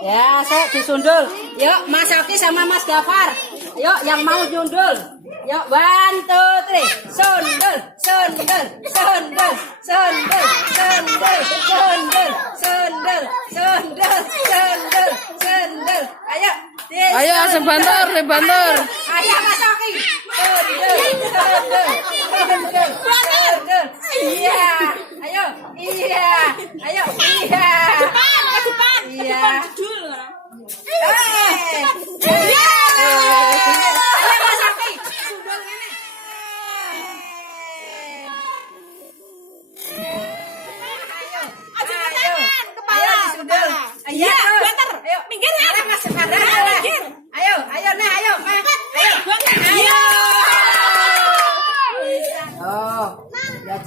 Ya, saya disundul. Yuk, Mas Oki sama Mas Gafar. Yuk, yang mau nyundul. Yuk, 1, 2, 3. Sundul, sundul, sundul, sundul, sundul, sundul, sundul, sundul, sundul, sundul. Ayo. Ayo, sebentar, sebentar. Ayo, Mas Oki. Sundul, sundul, sundul, sundul. Iya. Ayo, iya. Ayo, iya. Depan. Iya.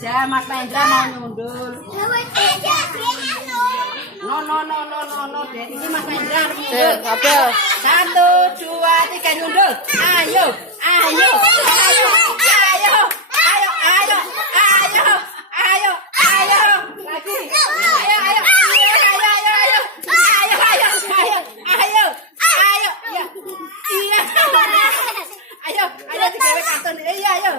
Ya, Mas Mahendra mau nyundul. No. Ini Mas Mahendra harus nyundul. Apa? 1, 2, 3 nyundul. Ayo. Lagi. Ayo digawe kartun. Iya.